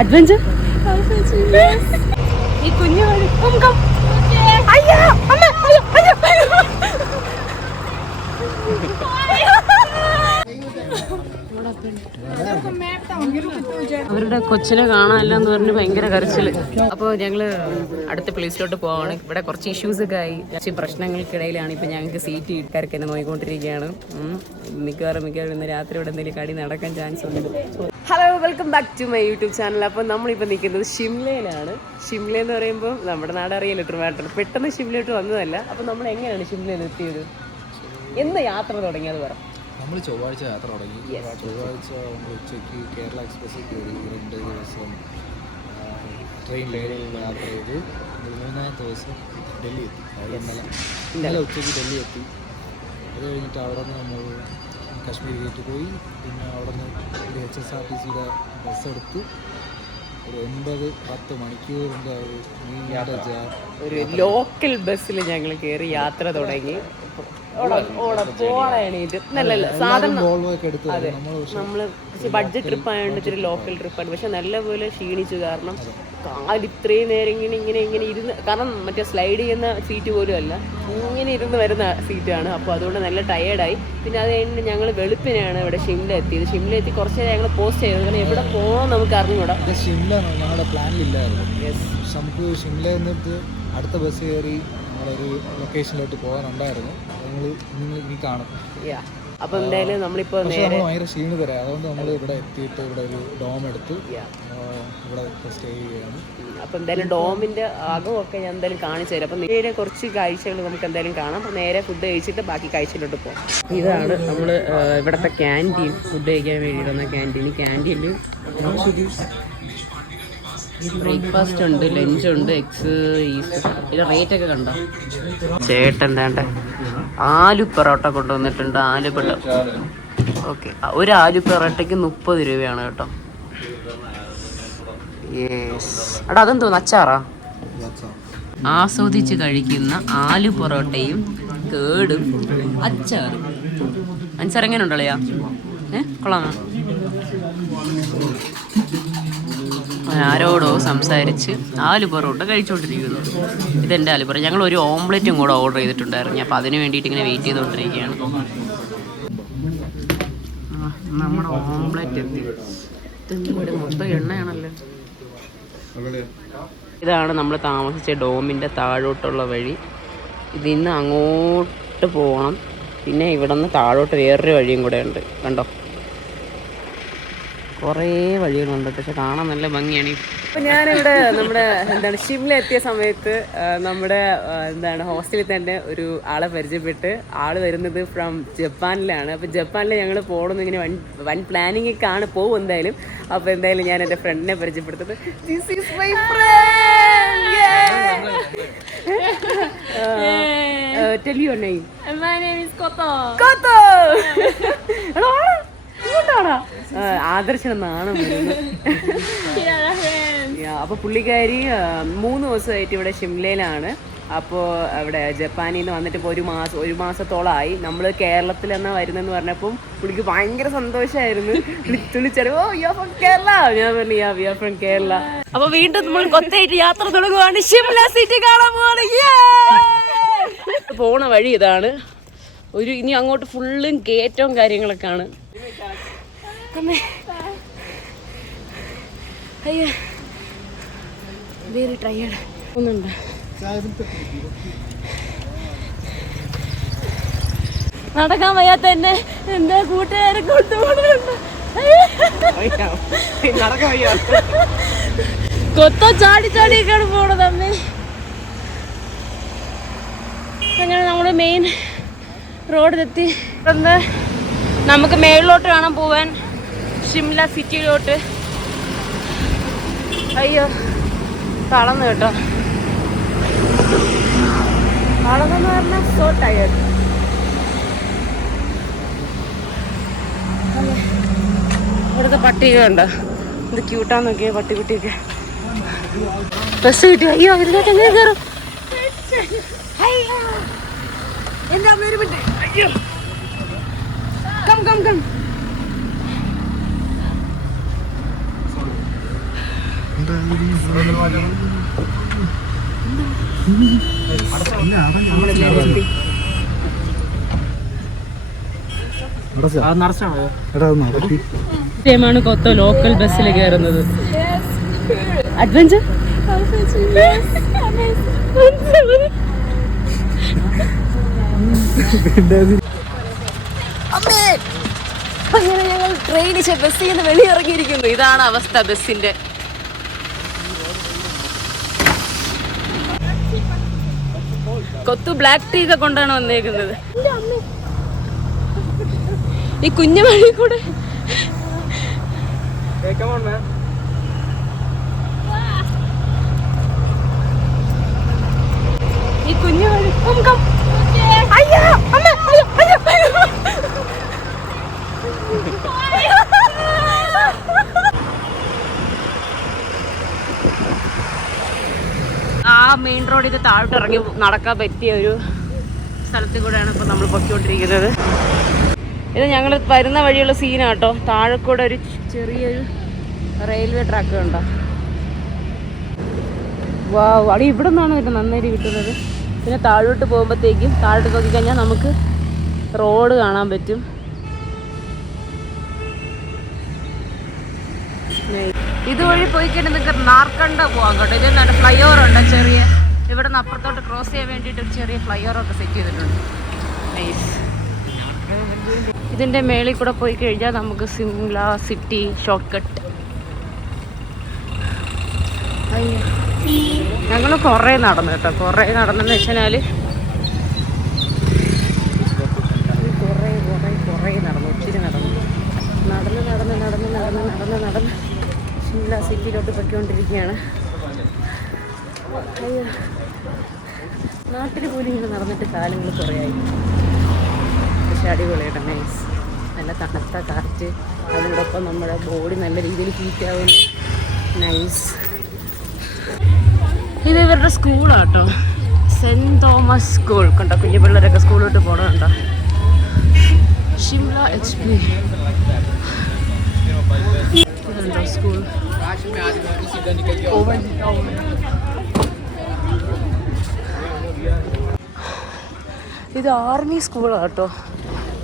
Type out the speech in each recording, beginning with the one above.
Adventure ഈ കുഞ്ഞു അവരുടെ കൊച്ചിനെ കാണാനില്ലെന്ന് പറഞ്ഞ് ഭയങ്കര കരച്ചില്. അപ്പോൾ ഞങ്ങള് അടുത്ത പ്ലേസിലോട്ട് പോവാണ്. ഇവിടെ കുറച്ച് ഇഷ്യൂസ് ഒക്കെ ആയി, കുറച്ച് പ്രശ്നങ്ങൾക്കിടയിലാണ് ഇപ്പൊ ഞങ്ങൾക്ക് സീറ്റ് ഇട്ടാർക്ക് തന്നെ നോക്കിക്കൊണ്ടിരിക്കുകയാണ്. മിക്കവാറും ഇന്ന് രാത്രി ഇവിടെ എന്തെങ്കിലും കടി നടക്കാൻ ചാൻസ് ഉണ്ട്. Hello, welcome back to my YouTube channel. അപ്പോൾ നമ്മളിപ്പോൾ നിൽക്കുന്നത് ഷിംലയിലാണ്. ഷിംല എന്ന് പറയുമ്പോൾ നമ്മുടെ നാടറിയില്ല, ട്രിവാൻഡ്രം. പെട്ടെന്ന് ഷിംലയിലോട്ട് വന്നതല്ല. അപ്പോൾ നമ്മൾ എങ്ങനെയാണ് ഷിംലയിൽ എത്തിയത്, എന്ന് യാത്ര തുടങ്ങിയത് പറ. നമ്മൾ ചൊവ്വാഴ്ച യാത്ര തുടങ്ങി. ചൊവ്വാഴ്ച നമ്മൾ ഉച്ചയ്ക്ക് കേരള എക്സ്പ്രസ്സിൽ കയറി. 2 ദിവസം ട്രെയിനിൽ യാത്ര ചെയ്ത് 3-ാമത്തെ ദിവസം ഡൽഹി എത്തി. ഇന്നലെ ഉച്ചയ്ക്ക് ഡൽഹി എത്തി. അത് കഴിഞ്ഞിട്ട് അവിടെ നിന്ന് നമ്മൾ കാശ്മീർ ഗേറ്റ് പോയി. പിന്നെ അവിടെ നിന്ന് ഒരു HSRTCയുടെ ബസ് എടുത്ത് ഒരു 9-10 മണിക്കൂറിൻ്റെ ഒരു ലോക്കൽ ബസ്സിൽ ഞങ്ങൾ കയറി യാത്ര തുടങ്ങി. നമ്മള് ബഡ്ജറ്റ് ട്രിപ്പ് ആയതുകൊണ്ട് ഇച്ചിരി ലോക്കൽ ട്രിപ്പാണ്. പക്ഷെ നല്ലപോലെ ക്ഷീണിച്ചു. കാരണം കാല് ഇത്രയും നേരം ഇങ്ങനെ ഇരുന്ന്, കാരണം മറ്റേ സ്ലൈഡ് ചെയ്യുന്ന സീറ്റ് പോലും അല്ല, ഇങ്ങനെ ഇരുന്ന് വരുന്ന സീറ്റാണ്. അപ്പോൾ അതുകൊണ്ട് നല്ല ടയേർഡായി. പിന്നെ അത് കഴിഞ്ഞിട്ട് ഞങ്ങൾ വെളുപ്പിനാണ് ഇവിടെ ഷിംല എത്തിയത്. ഷിംല എത്തി കുറച്ച് നേരം ഞങ്ങൾ പോസ്റ്റ് ചെയ്തത്. കാരണം എവിടെ പോകണം നമുക്ക് അറിഞ്ഞുകൂടാ. ഷിംല ഞങ്ങളുടെ പ്ലാനിലില്ലായിരുന്നു. നമുക്ക് ഷിംല എന്നിട്ട് അടുത്ത ബസ് കയറി നമ്മളൊരു ലൊക്കേഷനിലോട്ട് പോകാനുണ്ടായിരുന്നു. നിങ്ങൾ കാണും. അപ്പോൾ എന്തായാലും നമ്മളിപ്പോൾ നേരെ ഭയങ്കര ക്ഷീണിതരാ. അതുകൊണ്ട് നമ്മൾ ഇവിടെ എത്തിയിട്ട് ഇവിടെ ഒരു ഡോം എടുത്ത് ഇവിടെ സ്റ്റേ ചെയ്യുകയാണ്. അപ്പോൾ എന്തായാലും ഡോമിൻ്റെ അകമൊക്കെ ഞാൻ എന്തായാലും കാണിച്ചു തരാം. അപ്പോൾ നേരെ കുറച്ച് കാഴ്ചകൾ നമുക്ക് എന്തായാലും കാണാം. അപ്പോൾ നേരെ ഫുഡ് കഴിച്ചിട്ട് ബാക്കി കാഴ്ചയിലോട്ട് പോകാം. ഇതാണ് നമ്മൾ ഇവിടുത്തെ ക്യാൻറ്റീൻ, ഫുഡ് കഴിക്കാൻ വേണ്ടിയിടുന്ന ക്യാൻറ്റീനിൽ ബ്രേക്ക്ഫാസ്റ്റ് ഉണ്ട്, ലഞ്ച് ഉണ്ട്, എഗ്സ്, ഈസ്റ്റ്. ഇതിൻ്റെ റേറ്റ് ഒക്കെ കണ്ടോ? ചേട്ടൻ വേണ്ട ആലു പൊറോട്ട കൊണ്ടുവന്നിട്ടുണ്ട്. ആലു പൊറോട്ട ഓക്കെ. ഒരു ആലു പൊറോട്ടയ്ക്ക് 30 രൂപയാണ് കേട്ടോ. യെസ്. എടാ അതെന്തോന്ന്, അച്ചാറാ? ആസ്വദിച്ച് കഴിക്കുന്ന ആലു പൊറോട്ടയും കേടും അച്ചാറും. അച്ചാർ എങ്ങനെ ഉണ്ടല്ലയാ? കൊള്ളാമോ? ആരോടോ സംസാരിച്ച് ആലു പൊറോട്ട കഴിച്ചുകൊണ്ടിരിക്കുന്നു. ഇതെൻ്റെ ആലു പൊറോട്ട. ഞങ്ങൾ ഒരു ഓംലെറ്റും കൂടെ ഓർഡർ ചെയ്തിട്ടുണ്ടായിരുന്നു. അപ്പോൾ അതിന് വേണ്ടിയിട്ട് ഇങ്ങനെ വെയിറ്റ് ചെയ്തുകൊണ്ടിരിക്കുകയാണ്. നമ്മുടെ ഓംലെറ്റ് എത്തി. ഇതെന്തുകൂടെ മൊത്തം എണ്ണയാണല്ലോ. ഇതാണ് നമ്മൾ താമസിച്ച ഡോമിൻ്റെ താഴോട്ടുള്ള വഴി. ഇതിന്ന് അങ്ങോട്ട് പോകണം. പിന്നെ ഇവിടെ നിന്ന് താഴോട്ട് വേറൊരു വഴിയും കൂടെ ഉണ്ട്. കണ്ടോ, കുറേ വഴികളുണ്ട്. പക്ഷെ കാണാൻ നല്ല ഭംഗിയാണ്. അപ്പോൾ ഞാനിവിടെ നമ്മുടെ ഷിംല എത്തിയ സമയത്ത് നമ്മുടെ ഹോസ്റ്റലിൽ തന്നെ ഒരു ആളെ പരിചയപ്പെട്ട്. ആൾ വരുന്നത് ഫ്രം ജപ്പാനിലാണ്. അപ്പോൾ ജപ്പാനിൽ ഞങ്ങൾ പോകണമെന്ന് ഇങ്ങനെ വൻ പ്ലാനിങ് ഒക്കെ ആണ്, പോകും എന്തായാലും. അപ്പോൾ എന്തായാലും ഞാൻ എൻ്റെ ഫ്രണ്ടിനെ പരിചയപ്പെടുത്തുന്നത്. This is my friend. Tell your name. My name is Koto. കോത്തോ. ആദർശനാണ് വരുന്നത്. അപ്പോൾ പുള്ളിക്കാരി 3 ദിവസമായിട്ട് ഇവിടെ ഷിംലയിലാണ്. അപ്പോൾ അവിടെ ജപ്പാനിൽ നിന്ന് വന്നിട്ട് ഇപ്പോൾ ഒരു മാസത്തോളമായി. നമ്മൾ കേരളത്തിൽ എന്നാ വരുന്നതെന്ന് പറഞ്ഞപ്പം പുള്ളിക്ക് ഭയങ്കര സന്തോഷമായിരുന്നു. വിളിച്ചറിയോ, oh you are from Kerala? ഞാൻ പറഞ്ഞു yeah we are from Kerala. അപ്പോൾ വീണ്ടും നമ്മൾ കൊത്തായിട്ട് യാത്ര തുടങ്ങുവാണ്. ഷിംല സിറ്റി കാണാൻ പോവാണ്. പോണ വഴി ഇതാണ്. ഇനി അങ്ങോട്ട് ഫുള്ളും കയറ്റവും കാര്യങ്ങളൊക്കെയാണ്. അയ്യോ, വെരി ടയേർഡ്. ഒന്നുണ്ട്. നടക്കാൻ വയ്യാത്ത തന്നെ എൻ്റെ കൂട്ടുകാരെ കൊണ്ടുപോകുന്നുണ്ട്. കൊത്ത ചാടിയൊക്കെയാണ് പോണത് അമ്മേ. അങ്ങനെ നമ്മുടെ മെയിൻ റോഡിലെത്തി. നമുക്ക് മേളിലോട്ട് വേണം പോവാൻ, ഷിംല സിറ്റിയിലോട്ട്. അയ്യോ, തളർന്നു കേട്ടോ. തളർന്നെന്ന് പറഞ്ഞാൽ സോ ടയേർഡ്. ഇവിടുത്തെ പട്ടിക ഉണ്ടോ, ഇത് ക്യൂട്ടാന്ന് നോക്കിയാൽ പട്ടിക്കുട്ടിയൊക്കെ. ബസ് കിട്ടി. അയ്യോ, ഇതിനകത്ത് എങ്ങനെ കയറും? എന്താ പേര്? അയ്യോ, കം കം കം. ാണ് കൊത്ത ലോക്കൽ ബസ്സിൽ കയറുന്നത്. അഡ്വഞ്ചർ അങ്ങനെ ഞങ്ങൾ ട്രെയിനിച്ച് ബസ്സിൽ നിന്ന് വെളിയിറങ്ങിയിരിക്കുന്നു. ഇതാണ് അവസ്ഥ ബസ്സിന്റെ. കൊത്തു ബ്ലാക്ക് ടീ ഒക്കെ കൊണ്ടാണ് വന്നേക്കുന്നത്. ഈ കുഞ്ഞു വഴി കൂടെ ഈ കുഞ്ഞു വഴി ആ മെയിൻ റോഡിൽ താഴോട്ട് ഇറങ്ങി നടക്കാൻ പറ്റിയ ഒരു സ്ഥലത്തിൽ കൂടെയാണ് ഇപ്പോൾ നമ്മൾ പൊയ്ക്കൊണ്ടിരിക്കുന്നത്. ഇത് ഞങ്ങൾ വരുന്ന വഴിയുള്ള സീനാട്ടോ. താഴെ കൂടെ ഒരു ചെറിയൊരു റെയിൽവേ ട്രാക്ക് ഉണ്ടോ. വാ അടി ഇവിടെ നിന്നാണ് കേട്ടോ നന്നായിട്ട് കിട്ടുന്നത്. പിന്നെ താഴോട്ട് പോകുമ്പോഴത്തേക്കും താഴോട്ട് നോക്കിക്കഴിഞ്ഞാൽ നമുക്ക് റോഡ് കാണാൻ പറ്റും. ഇതുവഴി പോയി കഴിഞ്ഞാൽ നിങ്ങൾക്ക് നാർക്കണ്ട പോകാം കേട്ടോ. ഇതെന്താണ് ഫ്ലൈ ഓവർ ഉണ്ട് ചെറിയ. ഇവിടെ നിന്ന് അപ്പുറത്തോട്ട് ക്രോസ് ചെയ്യാൻ വേണ്ടിയിട്ട് ഒരു ചെറിയ ഫ്ലൈ ഓവർ ഒക്കെ സെറ്റ് ചെയ്തിട്ടുണ്ട്. നൈസ്. ഇതിൻ്റെ മേളിൽ കൂടെ പോയി കഴിഞ്ഞാൽ നമുക്ക് സിംല സിറ്റി ഷോർട്ട് കട്ട്. ഞങ്ങൾ കുറേ നടന്നു കേട്ടോ. കുറേ നടന്നെന്ന് വെച്ചാൽ കുറേ നടന്നു. ഒത്തിരി നടന്നു ഷിംല സിറ്റിയിലോട്ട് പൊയ്ക്കൊണ്ടിരിക്കുകയാണ്. അയ്യോ, നാട്ടിൽ പോലും ഇങ്ങനെ നടന്നിട്ട് കാലങ്ങൾ കുറേയായി. പക്ഷെ അടിപൊളിയായിട്ട് നൈസ്. നല്ല തണുത്ത കാറ്റ്, അതിനോടൊപ്പം നമ്മുടെ ബോഡി നല്ല രീതിയിൽ ഹീറ്റ് ആവുന്നു. നൈസ്. ഇത് ഇവരുടെ സ്കൂളാട്ടോ, സെൻറ് തോമസ് സ്കൂൾ. കണ്ടോ കുഞ്ഞു പിള്ളേരൊക്കെ സ്കൂളിലോട്ട് പോകണുണ്ടോ. Shimla HP school. ഇത് ആർമി സ്കൂളാണ് കേട്ടോ.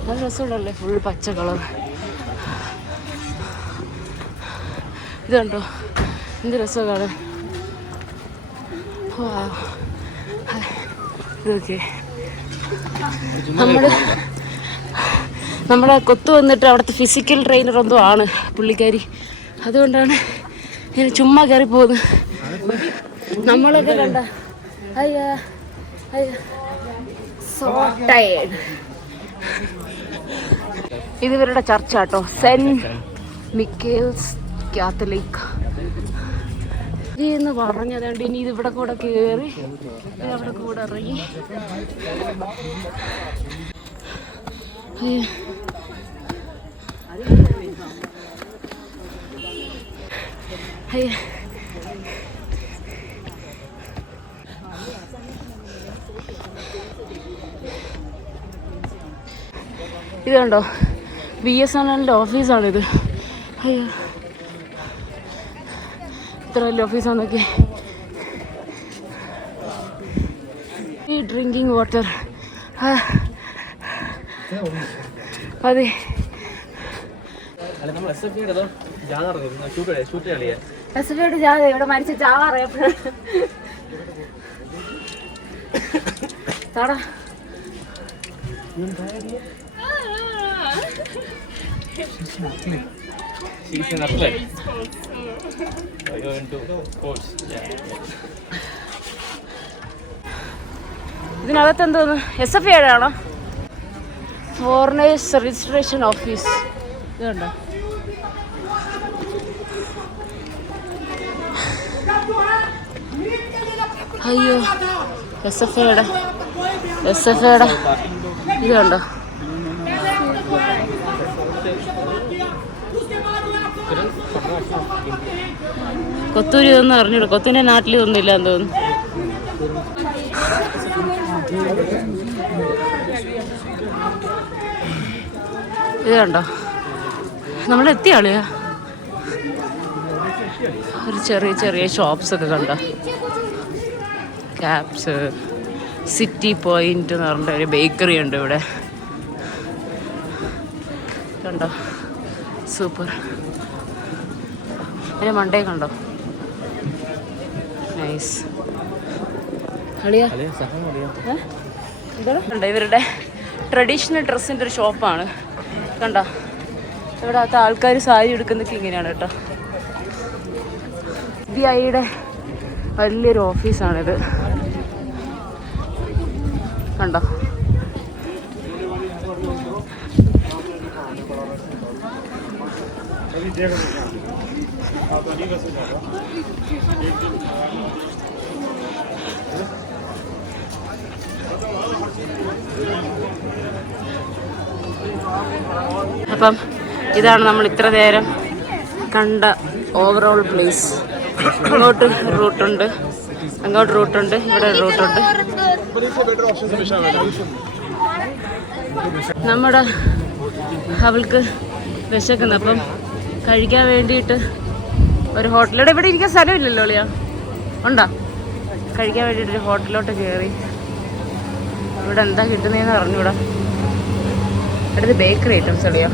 നല്ല രസമുള്ളല്ലേ, ഫുൾ പച്ച കളർ. ഇത് കണ്ടോ എന്ത് രസമാണ്. ഇതൊക്കെ നമ്മുടെ കൊത്തു വന്നിട്ട് അവിടുത്തെ ഫിസിക്കൽ ട്രെയിനർ എന്തോ ആണ് പുള്ളിക്കാരി. അതുകൊണ്ടാണ് ഞാൻ ചുമ്മാ കയറി പോകുന്നത്. നമ്മളൊക്കെ കണ്ട സോ ടയേർഡ്. ഇത് ഇവരുടെ ചർച്ചാട്ടോ, സെന്റ് മിക്കേൽസ് കാത്തലിക് എന്ന് പറഞ്ഞതുകൊണ്ട് ഇനി ഇതിവിടെ കൂടെ കയറി അവിടെ കൂടെ ഇറങ്ങി. ഇത് കണ്ടോ BSNL ഓഫീസാണിത്. അയ്യോ ഇത്ര വലിയ ഓഫീസാന്നൊക്കെ. ഈ ഡ്രിങ്കിങ് വാട്ടർ അതെ. SFIയുടെ ജാഥ ഇവിടെ മരിച്ച ചാവ അറിയപ്പോഴാണ്. ഇതിനകത്ത് എന്തോന്ന് SFIയുടെ ആണോ? Foreigners registration office. ഇതുണ്ടോ അയ്യോ SFIയുടെ ഇത് കണ്ടോ. കൊത്തൂര് ഇതൊന്നും അറിഞ്ഞൂടോ. കൊത്തൂൻ്റെ നാട്ടിൽ ഇതൊന്നും ഇല്ല എന്ന് തോന്നുന്നു. ഇത് കണ്ടോ നമ്മൾ എത്തിയ ആളിയാ. ഒരു ചെറിയ ചെറിയ ഷോപ്സ് ഒക്കെ കണ്ട, ക്യാപ്സ്, സിറ്റി പോയിന്റ് എന്ന് പറഞ്ഞ ഒരു ബേക്കറി ഉണ്ട് ഇവിടെ കണ്ടോ, സൂപ്പർ. അതിന് മണ്ടേ കണ്ടോ, നൈസ്. ഇവരുടെ ട്രഡീഷണൽ ഡ്രസ്സിൻ്റെ ഒരു ഷോപ്പാണ് കണ്ടോ. ഇവിടെ അകത്ത് ആൾക്കാർ സാരി എടുക്കുന്നതൊക്കെ ഇങ്ങനെയാണ് കേട്ടോ. SBIയുടെ വലിയൊരു ഓഫീസാണിത് കണ്ടോ. അപ്പം ഇതാണ് നമ്മൾ ഇത്ര നേരം കണ്ട ഓവറോൾ പ്ലേസ്. അങ്ങോട്ട് റൂട്ടുണ്ട്, അങ്ങോട്ട് റൂട്ടുണ്ട്, ഇവിടെ റൂട്ടുണ്ട്. നമ്മുടെ അവൾക്ക് വിശക്കുന്നു, അപ്പം കഴിക്കാൻ വേണ്ടിയിട്ട് ഒരു ഹോട്ടലിലൂടെ, ഇവിടെ ഇരിക്കാൻ സ്ഥലമില്ലല്ലോ അളിയാ, ഉണ്ടോ? കഴിക്കാൻ വേണ്ടിയിട്ടൊരു ഹോട്ടലിലോട്ട് കയറി. ഇവിടെ എന്താ കിട്ടുന്നതെന്ന് അറിഞ്ഞൂടാ. അടുത്ത് ബേക്കറി ഐറ്റംസ് അളിയാ.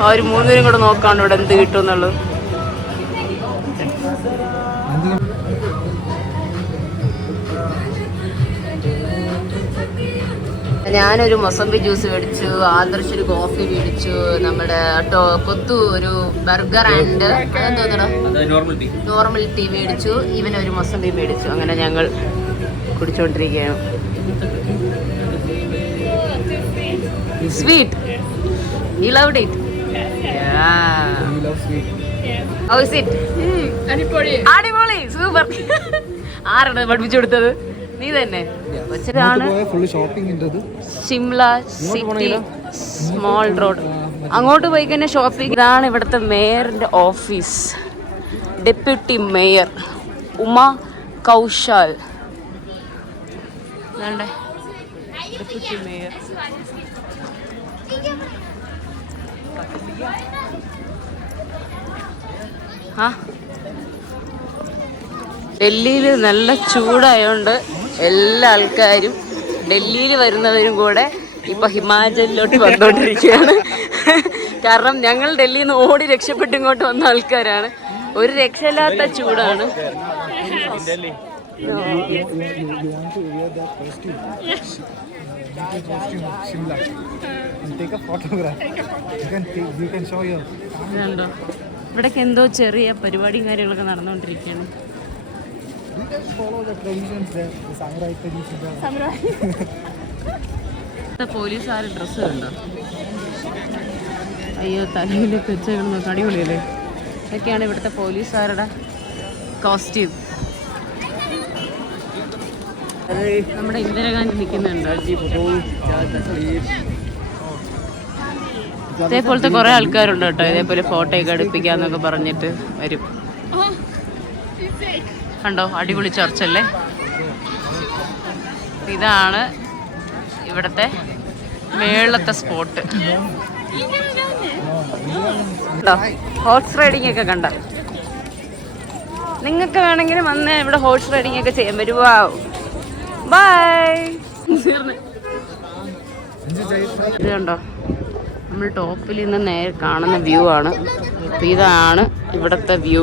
ആ ഒരു 3 പേരും കൂടെ നോക്കാണ് ഇവിടെ എന്ത് കിട്ടും എന്നുള്ളത്. ഞാനൊരു മൊസംബി ജ്യൂസ് മേടിച്ചു, ആദർശ് ഒരു കോഫി മേടിച്ചു, നമ്മുടെ കൊത്തു ഒരു ബർഗർ ആൻഡ് നോർമൽ ടീ മേടിച്ചു, ഇവനൊരു മൊസംബി മേടിച്ചു. അങ്ങനെ ഞങ്ങൾ കുടിച്ചുകൊണ്ടിരിക്കുകയാണ്. Sweet, you loved it? Yeah. You love sweet. How is it? അടിപൊളി, സൂപ്പർ. ആരാണ് പഠിപ്പിച്ചു കൊടുത്തത്? നീ തന്നെ. ഷിംല സിറ്റി സ്മോൾ റോഡ്, അങ്ങോട്ട് പോയി കഴിഞ്ഞാൽ ഷോപ്പിംഗ്. ഇതാണ് ഇവിടുത്തെ മേയറിന്റെ office. Deputy mayor Uma Kaushal, deputy mayor. ഡൽഹിയിൽ നല്ല ചൂടായതുകൊണ്ട് എല്ലാ ആൾക്കാരും, ഡൽഹിയിൽ വരുന്നവരും കൂടെ ഇപ്പൊ ഹിമാചലിലോട്ട് വന്നുകൊണ്ടിരിക്കുകയാണ്. കാരണം ഞങ്ങൾ ഡൽഹിയിൽ നിന്ന് ഓടി രക്ഷപ്പെട്ട് ഇങ്ങോട്ട് വന്ന ആൾക്കാരാണ്. ഒരു രക്ഷയില്ലാത്ത ചൂടാണ്. ഇവിടൊക്കെ എന്തോ ചെറിയ പരിപാടിയും കാര്യങ്ങളൊക്കെ നടന്നുകൊണ്ടിരിക്കുകയാണ്. പോലീസുകാരുടെ ഡ്രസ്സ് കണ്ടോ? അയ്യോ, തലയിലൊക്കെ വെച്ചേക്കണം, അടിപൊളിയല്ലേ? ഇതൊക്കെയാണ് ഇവിടുത്തെ പോലീസുകാരുടെ കോസ്റ്റ്യൂം. നമ്മുടെ ഇന്ദിരാഗാന്ധി നിൽക്കുന്നുണ്ട്. ഇതേപോലത്തെ കുറെ ആൾക്കാരുണ്ട് കേട്ടോ, ഇതേപോലെ ഫോട്ടോ ഒക്കെ എടുപ്പിക്കാന്നൊക്കെ പറഞ്ഞിട്ട് വരും. കണ്ടോ, അടിപൊളി ചർച്ചല്ലേ? ഇതാണ് ഇവിടുത്തെ മേളത്തെ സ്പോട്ട്. ഹോഴ്സ് റൈഡിങ് ഒക്കെ കണ്ട, നിങ്ങൾക്ക് വേണമെങ്കിൽ വന്ന് ഇവിടെ ഹോഴ്സ് റൈഡിങ് ഒക്കെ ചെയ്യാൻ വരുവാ. ബൈ. ഇത് കണ്ടോ, നമ്മൾ ടോപ്പിൽ നിന്ന് നേരെ കാണുന്ന വ്യൂ ആണ്. ഇതാണ് ഇവിടുത്തെ വ്യൂ.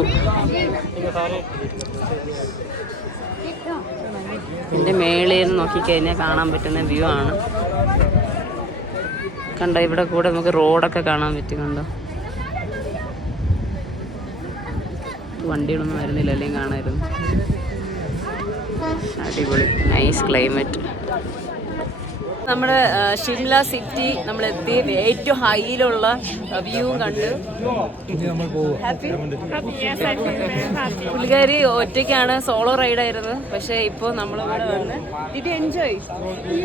ഇതിൻ്റെ മേളിൽ നിന്ന് നോക്കിക്കഴിഞ്ഞാൽ കാണാൻ പറ്റുന്ന വ്യൂ ആണ്. കണ്ടോ, ഇവിടെ കൂടെ നമുക്ക് റോഡൊക്കെ കാണാൻ പറ്റും. കണ്ടോ, വണ്ടികളൊന്നും വരുന്നില്ല, അല്ലെങ്കിൽ കാണാമായിരുന്നു. അടിപൊളി, നൈസ് ക്ലൈമറ്റ്. നമ്മുടെ ഷിംല സിറ്റി നമ്മളെത്തി, ഏറ്റവും ഹൈയിലുള്ള വ്യൂ കണ്ട്. പുള്ളിക്കാരി ഒറ്റയ്ക്കാണ്, സോളോ റൈഡായിരുന്നു. പക്ഷേ ഇപ്പോൾ നമ്മളിവിടെ വന്ന് Did you enjoy?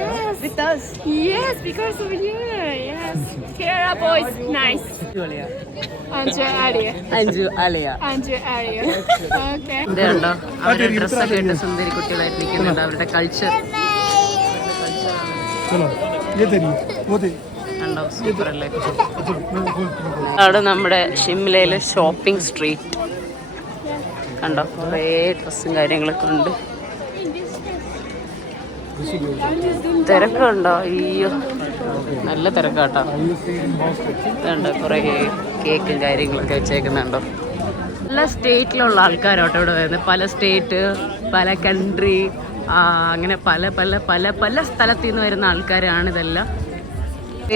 Yes. With us? Yes, because of you. Yes. Kera boys, nice. Anju Alia. Anju അലയ. Anju Alia. Okay. ഇതുണ്ടോ, അവരുടെ ഡ്രസ്സൊക്കെ ഇട്ട് സുന്ദരി കുട്ടികളായിട്ട് നിൽക്കുന്നുണ്ട്. അവരുടെ കൾച്ചർ കണ്ടോ സൂപ്പർ അല്ലേ. അവിടെ നമ്മുടെ ഷിംലയിലെ ഷോപ്പിംഗ് സ്ട്രീറ്റ് കണ്ടോ, കുറേ ഡ്രസ്സും കാര്യങ്ങളൊക്കെ ഉണ്ട്. തിരക്കുണ്ടോ? അയ്യോ നല്ല തിരക്കാട്ടോ. ഇതുണ്ടോ കുറേ കേക്കും കാര്യങ്ങളൊക്കെ വെച്ചേക്കുന്നുണ്ടോ. എല്ലാ സ്റ്റേറ്റിലുള്ള ആൾക്കാരോട്ടോ ഇവിടെ വരുന്നത്. പല സ്റ്റേറ്റ്, പല കൺട്രി, അങ്ങനെ പല പല പല പല സ്ഥലത്തു നിന്ന് വരുന്ന ആൾക്കാരാണ് ഇതെല്ലാം.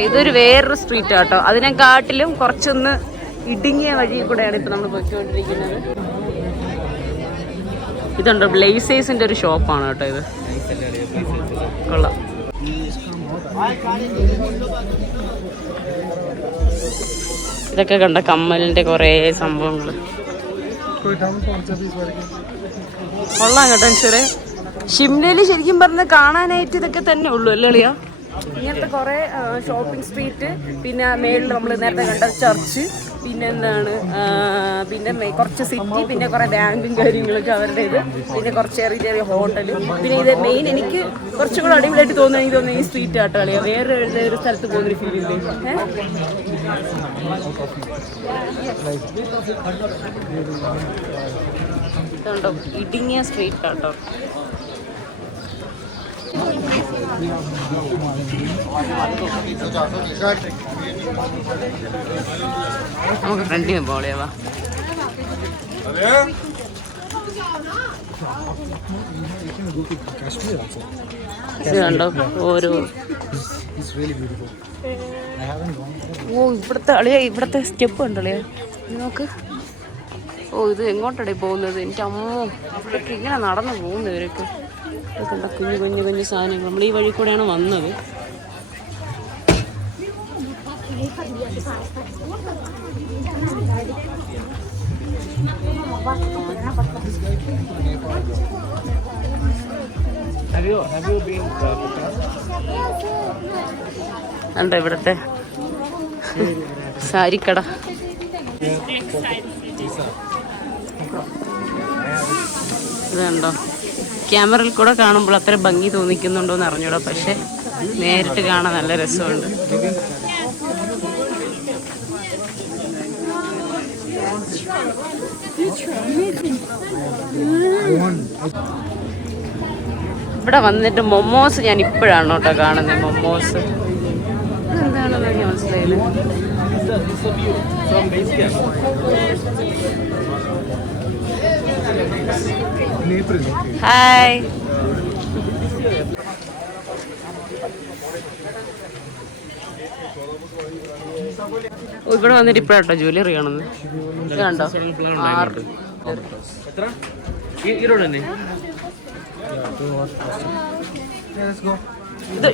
ഇതൊരു വേറൊരു സ്ട്രീറ്റ് ആട്ടോ. അതിനെക്കാട്ടിലും കുറച്ചൊന്ന് ഇടുങ്ങിയ വഴി കൂടെയാണ് ഇപ്പം നമ്മൾ പോയിക്കൊണ്ടിരിക്കുന്നത്. ഇതുണ്ടോ ബ്ലേസേഴ്സിൻ്റെ ഒരു ഷോപ്പാണ് കേട്ടോ ഇത്. കൊള്ളാം. ഇതൊക്കെ കണ്ട കമ്മലിൻ്റെ കുറേ സംഭവങ്ങൾ കൊള്ളാം കേട്ടോ. ചെറിയ ഷിംലയിൽ ശരിക്കും പറഞ്ഞാൽ കാണാനായിട്ട് ഇതൊക്കെ തന്നെ ഉള്ളൂ അല്ലേ അളിയാ? ഇങ്ങനത്തെ കുറേ ഷോപ്പിംഗ് സ്ട്രീറ്റ്, പിന്നെ മേളിൽ നമ്മൾ നേരത്തെ കണ്ട ചർച്ച്, പിന്നെ എന്താണ്, പിന്നെ കുറച്ച് സിറ്റി, പിന്നെ കുറേ ബാങ്കും കാര്യങ്ങളൊക്കെ അവരുടെ ഇത്, പിന്നെ കുറച്ച് ചെറിയ ചെറിയ ഹോട്ടൽ, പിന്നെ ഇത് മെയിൻ എനിക്ക് കുറച്ചും കൂടെ അടിപൊളിയായിട്ട് തോന്നുന്നു ഈ സ്ട്രീറ്റ് ആട്ടോ കളിയാ. വേറെ ഒരു സ്ഥലത്ത് പോകുന്നൊരു ഫീൽ ഇല്ലേ? ഇതുണ്ടോ ഇടുങ്ങിയ സ്ട്രീറ്റ് ആട്ടോ. നമുക്ക് ഫ്രണ്ടിൽ പോളേവാ. ഇത് കണ്ടോ ഓരോ. ഓ ഇവിടുത്തെ അളിയ, ഇവിടുത്തെ സ്റ്റെപ്പ് ഉണ്ടല്ലേ നോക്ക്. ഓ ഇത് എങ്ങോട്ടടേ പോകുന്നത്? എൻ്റെ അമ്മോ, ഇതൊക്കെ ഇങ്ങനെ നടന്നു പോകുന്നു ഇവരൊക്കെ. ഇതൊക്കെ കുഞ്ഞു കുഞ്ഞു കുഞ്ഞു സാധനങ്ങൾ. നമ്മൾ ഈ വഴി കൂടെയാണ് വന്നത്. കണ്ടോ ഇവിടുത്തെ സാരിക്കട. ഇതുണ്ടോ ക്യാമറയിൽ കൂടെ കാണുമ്പോൾ അത്ര ഭംഗി തോന്നിക്കുന്നുണ്ടോ എന്ന് അറിഞ്ഞൂടാ, പക്ഷെ നേരിട്ട് കാണാൻ നല്ല രസമുണ്ട്. ഇവിടെ വന്നിട്ട് മൊമോസ് ഞാൻ ഇപ്പോഴാണ് കേട്ടോ കാണുന്നത്. മൊമോസ് എന്താണെന്ന് എനിക്ക് മനസ്സിലായില്ല. ഹായ്. ഇവിടെ വന്നിട്ട് ഇപ്പഴാട്ടോ ജ്വല്ലറി കാണുന്നത്. ഇത് കണ്ടോ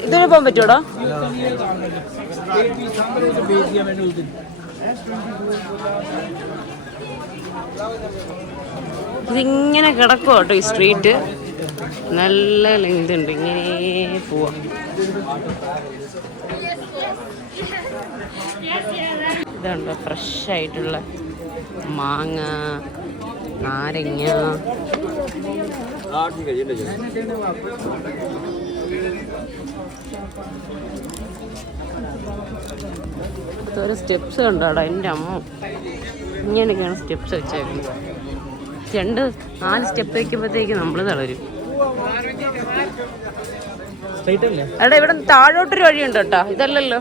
ഇതിന് പോകാൻ പറ്റൂടാ? ഇതിങ്ങനെ കിടക്കും കേട്ടോ ഈ സ്ട്രീറ്റ്. നല്ല ലെങ്ത് ഉണ്ട്, ഇങ്ങനെ പോവാം. ഇതുണ്ടോ ഫ്രഷ് ആയിട്ടുള്ള മാങ്ങ, നാരങ്ങ. ഓരോ സ്റ്റെപ്സ് കണ്ടോടാ എൻ്റെ അമ്മ. ഇങ്ങനെയൊക്കെയാണ് സ്റ്റെപ്സ് വെച്ചേക്കുന്നത്. 2-4 സ്റ്റെപ്പ് വയ്ക്കുമ്പോഴത്തേക്ക് നമ്മൾ തളരും. അവിടെ ഇവിടെ താഴോട്ടൊരു വഴിയുണ്ട് കേട്ടോ, ഇതല്ലല്ലോ.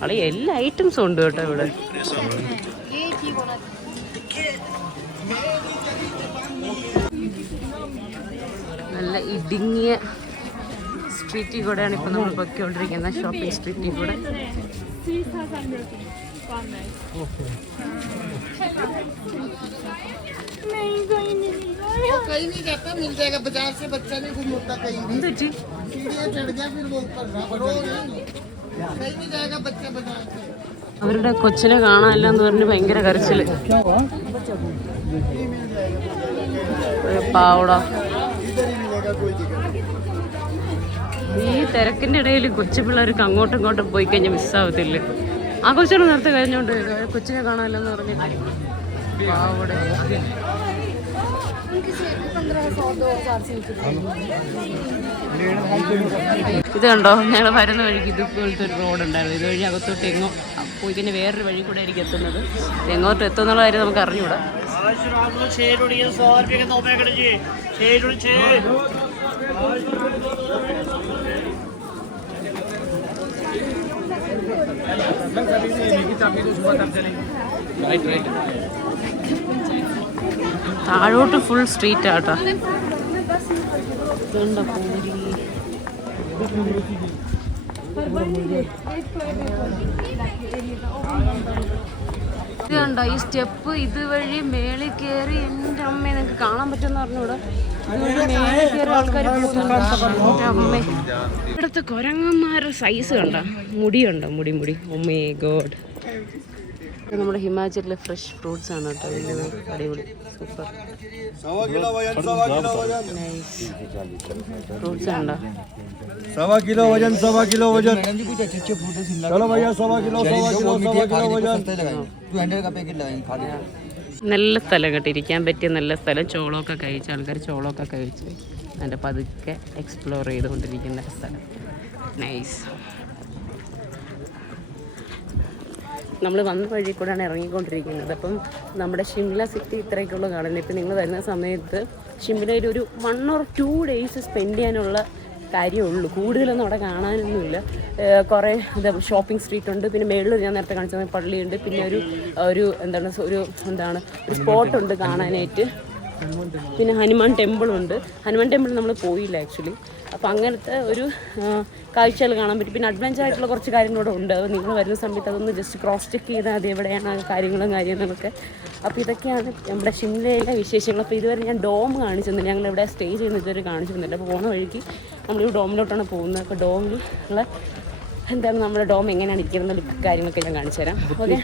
അവിടെ എല്ലാ ഐറ്റംസും ഉണ്ട് കേട്ടോ ഇവിടെ. നല്ല ഇടുങ്ങിയ സ്ട്രീറ്റിൽ കൂടെയാണ് ഇപ്പം നമ്മൾ പൊയ്ക്കൊണ്ടിരിക്കുന്നത്. ഷോപ്പിംഗ് സ്ട്രീറ്റിൽ കൂടെ. അവരുടെ കൊച്ചിനെ കാണാനില്ല എന്ന് പറഞ്ഞ് ഭയങ്കര കരച്ചില്. പാവട. ഈ തിരക്കിന്റെ ഇടയിൽ കൊച്ചു പിള്ളേർക്ക് അങ്ങോട്ടും ഇങ്ങോട്ടും പോയി കഴിഞ്ഞാൽ മിസ്സാവത്തില്ല. ആ കൊച്ചിനെ നേരത്തെ കഴിഞ്ഞോണ്ട് കൊച്ചിനെ കാണാനില്ലെന്ന് പറഞ്ഞിട്ട് പാവട. ഇത് കണ്ടോ, ഞങ്ങൾ വരുന്ന വഴിക്ക് ഇതുപോലത്തെ ഒരു റോഡ് ഉണ്ടായിരുന്നു. ഇതുവഴി അകത്തോട്ട് എങ്ങോ പോയി കഴിഞ്ഞാൽ വേറൊരു വഴി കൂടെ ആയിരിക്കും എത്തുന്നത്. എങ്ങോട്ട് എത്തുന്നുള്ള കാര്യം നമുക്ക് അറിഞ്ഞൂടാ. താഴോട്ട് ഫുൾ സ്ട്രീറ്റ് ആട്ടോ. ഇത് കണ്ടോ ഈ സ്റ്റെപ്പ് ഇതുവഴി മേളിൽ കയറി. എൻ്റെ അമ്മ നിങ്ങൾക്ക് കാണാൻ പറ്റുമെന്ന് പറഞ്ഞൂടെ, ഇതുവഴി മേളിൽ കയറി ആൾക്കാർ പോകുന്നുണ്ട്. അമ്മേ, ഇവിടുത്തെ കുരങ്ങന്മാരുടെ സൈസ് കണ്ടോ, മുടിയുണ്ടോ, മുടി. Oh my God. നമ്മുടെ ഹിമാചലിലെ ഫ്രഷ് ഫ്രൂട്ട്സ് ആണ് കേട്ടോ. ഇത് അടിപൊളി, സൂപ്പർ നൈസ് ഫ്രൂട്ട്സ് ഉണ്ടോ. 1.25 किलो वजन 1.25 किलो वजन चलो भैया 1.25 किलो 1.25 किलो वजन 200 का पैकेट लगाएंगे. നല്ല സ്ഥലം കേട്ടോ, ഇരിക്കാൻ പറ്റിയ നല്ല സ്ഥലം. ചോളമൊക്കെ കഴിച്ച് ആൾക്കാർ ചോളമൊക്കെ കഴിച്ച് അതിൻ്റെ പതുക്കെ എക്സ്പ്ലോർ ചെയ്തുകൊണ്ടിരിക്കുന്ന സ്ഥലം. നൈസ്. നമ്മൾ വന്ന വഴി കൂടെയാണ് ഇറങ്ങിക്കൊണ്ടിരിക്കുന്നത്. അപ്പം നമ്മുടെ ഷിംല സിറ്റി ഇത്രയൊക്കെയുള്ള കാണുന്നത്. ഇപ്പം നിങ്ങൾ വരുന്ന സമയത്ത് ഷിംലയിൽ ഒരു 1 or 2 days സ്പെൻഡ് ചെയ്യാനുള്ള കാര്യമുള്ളൂ. കൂടുതലൊന്നും അവിടെ കാണാനൊന്നുമില്ല. കുറേ ഷോപ്പിംഗ് സ്ട്രീറ്റ് ഉണ്ട്. പിന്നെ മേളിൽ ഞാൻ നേരത്തെ കാണിച്ച പള്ളിയുണ്ട്. പിന്നെ ഒരു എന്താണ് സ്പോട്ടുണ്ട് കാണാനായിട്ട്. പിന്നെ ഹനുമാൻ ടെമ്പിളുണ്ട്. ഹനുമാൻ ടെമ്പിൾ നമ്മൾ പോയില്ല ആക്ച്വലി. അപ്പോൾ അങ്ങനത്തെ ഒരു കാഴ്ചകൾ കാണാൻ പറ്റും. പിന്നെ അഡ്വഞ്ചർ ആയിട്ടുള്ള കുറച്ച് കാര്യങ്ങളൂടെ ഉണ്ട്. അത് നിങ്ങൾ വരുന്ന സമയത്ത് അതൊന്ന് ജസ്റ്റ് ക്രോസ് ചെക്ക് ചെയ്താൽ അത് എവിടെയാണ് കാര്യങ്ങളൊക്കെ. അപ്പോൾ ഇതൊക്കെയാണ് നമ്മുടെ ഷിംലയിലെ വിശേഷങ്ങൾ. അപ്പോൾ ഇതുവരെ ഞാൻ ഡോം കാണിച്ചിരുന്നു. ഞങ്ങൾ ഇവിടെ സ്റ്റേ ചെയ്യുന്ന ഇതുവരെ കാണിച്ചിരുന്നില്ല. അപ്പോൾ പോകുന്ന വഴിക്ക് നമ്മളൊരു ഡോമിലോട്ടാണ് പോകുന്നത്. അപ്പോൾ ഡോമിൽ ഉള്ള എന്താണ് നമ്മുടെ ഡോം എങ്ങനെയാണ് ഇരിക്കുന്ന കാര്യങ്ങളൊക്കെ ഞാൻ കാണിച്ചു തരാം. ഓക്കെ.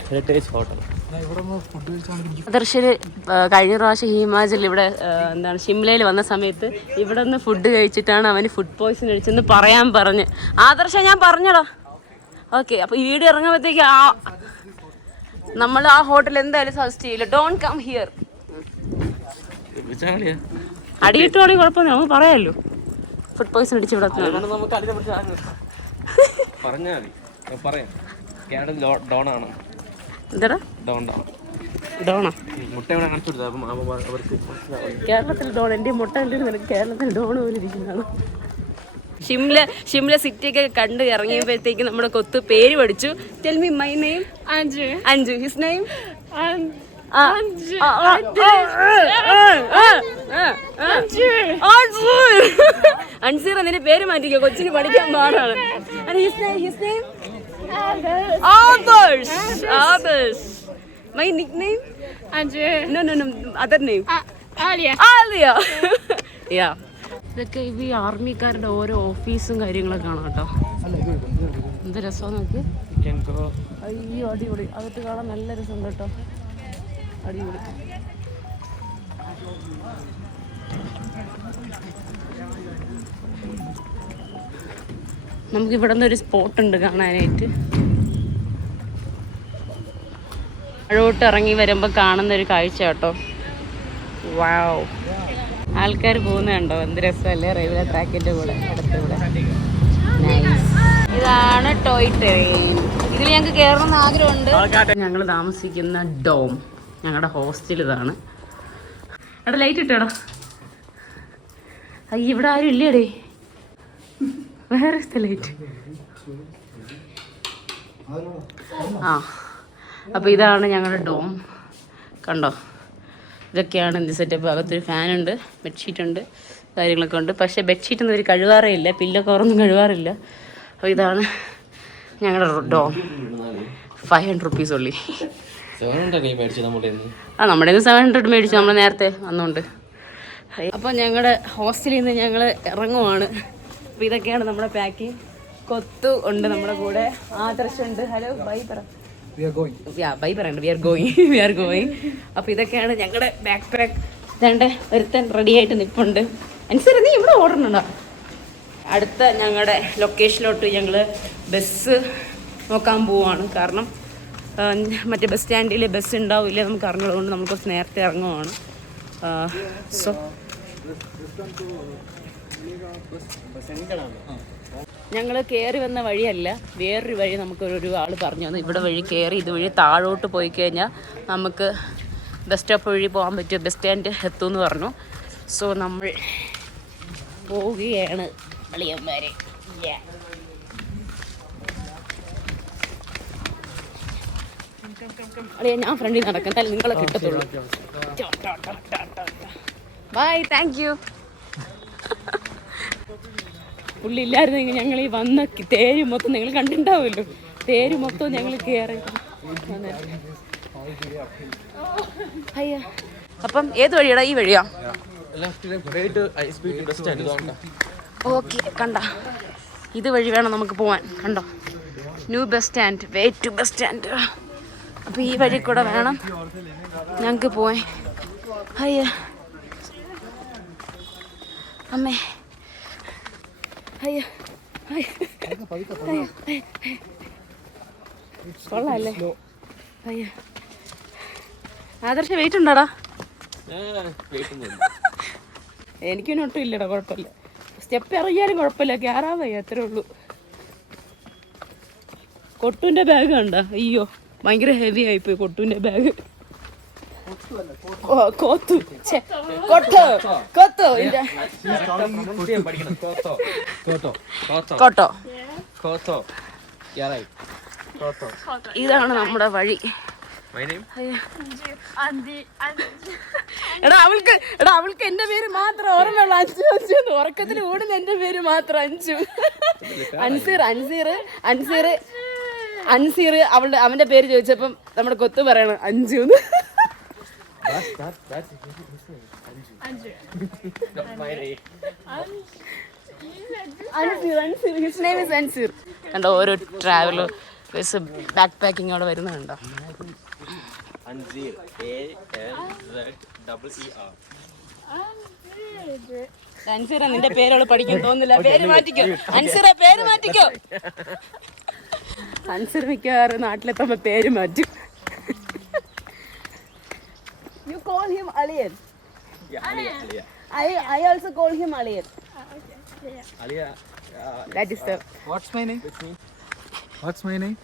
ആദർശില് കഴിഞ്ഞ പ്രാവശ്യം ഹിമാചൽ ഇവിടെ എന്താണ് ഷിംലയിൽ വന്ന സമയത്ത് ഇവിടെ നിന്ന് ഫുഡ് കഴിച്ചിട്ടാണ് അവന് ഫുഡ് പോയ്സൺ കഴിച്ചെന്ന് പറയാൻ പറഞ്ഞ്. ആദർശ ഞാൻ പറഞ്ഞടാ. ഓക്കെ. അപ്പോൾ ഈ വീഡിയോ ഇറങ്ങുമ്പോഴത്തേക്ക് നമ്മൾ ആ ഹോട്ടൽ എന്തായാലും സജസ്റ്റ് ചെയ്യില്ല. Don't come here. അടിയിട്ടുവാണെങ്കിൽ കുഴപ്പമില്ല, നമുക്ക് പറയാമല്ലോ. ഫുഡ് പോയ്സൺ അടിച്ച് ഇവിടെ കേരളത്തിൽ ഡോൺ. എൻ്റെ മുട്ട കണ്ടിട്ട് കേരളത്തിൽ ഡോൺ പോലെ ഇരിക്കുന്നതാണ്. ഷിംല സിറ്റിയൊക്കെ കണ്ട് ഇറങ്ങിയപ്പോഴത്തേക്ക് നമ്മുടെ കൊത്ത് പേര് പഠിച്ചു. Tell me my name. Anju. His name Anseer. നിന്റെ പേര് മാറ്റിക്കോ, കൊച്ചിന് പഠിക്കാൻ പാടാണ്. My nickname? Anju. No. Other name? Alia. Yeah. ഇതൊക്കെ ഈ ആർമിക്കാരുടെ ഓരോ ഓഫീസും കാര്യങ്ങളൊക്കെ കാണാം കേട്ടോ. എന്ത് രസമാണ് നോക്കി. അയ്യോ അടിപൊളി. അകത്ത് കാണാൻ നല്ല രസമുണ്ട് കേട്ടോ. അടിപൊളി. നമുക്ക് ഇവിടെ നിന്നൊരു സ്പോട്ടുണ്ട് കാണാനായിട്ട്. താഴോട്ട് ഇറങ്ങി വരുമ്പോൾ കാണുന്നൊരു കാഴ്ച കേട്ടോ. വാവ്. ആൾക്കാർ പോകുന്നുണ്ടോ, എന്ത് രസമല്ലേ. റെയിൽവേ ട്രാക്കിൻ്റെ കൂടെ അടുത്തുകൂടെ. ഇതാണ് ടോയ് ട്രെയിൻ. ഇതിൽ ഞങ്ങൾക്ക് കയറണമെന്ന് ആഗ്രഹമുണ്ട്. ഞങ്ങൾ താമസിക്കുന്ന ഡോം, ഞങ്ങളുടെ ഹോസ്റ്റൽ ഇതാണ്. അവിടെ ലൈറ്റ് ഇട്ടോടാ. അയ്യ ഇവിടെ ആരും ഇല്ലേടേ. വേറെ ലൈറ്റ്. അപ്പോൾ ഇതാണ് ഞങ്ങളുടെ ഡോം. കണ്ടോ, ഇതൊക്കെയാണ് എന്ത് സെറ്റപ്പ്. അകത്തൊരു ഫാനുണ്ട്, ബെഡ്ഷീറ്റ് ഉണ്ട്, കാര്യങ്ങളൊക്കെ ഉണ്ട്. പക്ഷേ ബെഡ്ഷീറ്റൊന്നും ഒരു കഴുകാറേ ഇല്ല, പില്ലോ കവറൊന്നും കഴുകാറില്ല. അപ്പോൾ ഇതാണ് ഞങ്ങളുടെ ഡോം. 500 rupees ഉള്ളി. നമ്മുടെ 700 മേടിച്ചു നമ്മൾ നേരത്തെ വന്നുകൊണ്ട്. അപ്പോൾ ഞങ്ങളുടെ ഹോസ്റ്റലിൽ നിന്ന് ഞങ്ങൾ ഇറങ്ങുവാണ്. അപ്പോൾ ഇതൊക്കെയാണ് നമ്മുടെ പാക്കിങ്. കൊത്തു ഉണ്ട് നമ്മുടെ കൂടെ, ആദർശുണ്ട്. ഹലോ ബൈ പറ. ബൈ പറയണ്ട. We are going. അപ്പോൾ ഇതൊക്കെയാണ് ഞങ്ങളുടെ ബാക്ക് പാക്ക്. ഇതേണ്ട ഒരുത്തൻ റെഡി ആയിട്ട് നിൽപ്പുണ്ട്. അനുസരിച്ച് നീ ഇവിടെ ഓടണുണ്ടോ. അടുത്ത ഞങ്ങളുടെ ലൊക്കേഷനിലോട്ട് ഞങ്ങൾ ബസ് നോക്കാൻ പോവുകയാണ്. കാരണം മറ്റേ ബസ് സ്റ്റാൻഡിൽ ബസ് ഉണ്ടാവില്ല നമുക്ക് അറിഞ്ഞതുകൊണ്ട് നമ്മൾ കുറച്ച് നേരത്തെ ഇറങ്ങുവാണ്. സോ ഞങ്ങൾ കയറി വന്ന വഴിയല്ല, വേറൊരു വഴി നമുക്കൊരു ആൾ പറഞ്ഞു തന്നു. ഇവിടെ വഴി കയറി ഇതുവഴി താഴോട്ട് പോയി കഴിഞ്ഞാൽ നമുക്ക് ബസ് സ്റ്റോപ്പ് വഴി പോകാൻ പറ്റും, ബസ് സ്റ്റാൻഡ് എത്തുമെന്ന് പറഞ്ഞു. സോ നമ്മൾ പോവുകയാണ് അളിയന്മാരെ. അളിയ ഞാൻ ഫ്രണ്ടിൽ നടക്കാം, എന്തായാലും നിങ്ങളെ കിട്ടത്തുള്ളൂ. Bye, thank you. പുള്ളി ഇല്ലായിരുന്നെങ്കിൽ ഞങ്ങൾ ഈ വന്ന തേര് മൊത്തം നിങ്ങൾ കണ്ടിട്ടുണ്ടാവുമല്ലോ, തേര് മൊത്തം ഞങ്ങൾ കയറി. അയ്യ, അപ്പം ഏത് വഴിയാടാ? ഈ വഴിയാ? ഓക്കെ, കണ്ട ഇത് വഴി വേണം നമുക്ക് പോവാൻ. കണ്ടോ, new bus stand, way to bus stand. അപ്പം ഈ വഴി കൂടെ വേണം ഞങ്ങൾക്ക് പോവാൻ. അയ്യ അമ്മേ, അയ്യ കൊള്ളാല്ലേ? അയ്യ ആദർശ വെയിറ്റ് ഉണ്ടോടാ? എനിക്കൊന്നും ഒട്ടും ഇല്ലടാ, കുഴപ്പമില്ല. സ്റ്റെപ്പ് ഇറങ്ങിയാലും കുഴപ്പമില്ല, കയറാൻ വയ്യ, അത്രേ ഉള്ളൂ. കൊട്ടുവിൻ്റെ ബാഗ് കണ്ടോ? അയ്യോ ഭയങ്കര ഹെവി ആയിപ്പോയി കൊട്ടുവിൻ്റെ ബാഗ്. കോത്തു കൊട്ടോ കൊത്തോ കോട്ടോ. ഇതാണ് നമ്മുടെ വഴി. എടാ അവൾക്ക് എന്റെ പേര് മാത്രം ഓർമ്മയുള്ള അഞ്ചു അഞ്ചു. ഉറക്കത്തിൽ ഓടുന്ന എന്റെ പേര് മാത്രം അഞ്ചു. അൻസീർ അവന്റെ പേര് ചോദിച്ചപ്പം നമ്മുടെ കൊത്തു പറയണം അഞ്ചു. കണ്ടോ, ഓരോ ട്രാവലർ ബാക്ക് പാക്കിംഗ് അവിടെ വരുന്ന കണ്ടോ. അൻസീറ, നിന്റെ പേരോട് പഠിക്കാൻ തോന്നുന്നില്ല, പേര് മാറ്റിക്കോ. അൻസീറ പേര് മാറ്റിക്കോ. അൻസീർ മിക്കവാറും നാട്ടിലെത്തുമ്പോ പേര് മാറ്റും. You call him Aliyan. Yeah, Aliya. I also call him Aliyan. Aliya. That is the. What's my name? What's my name?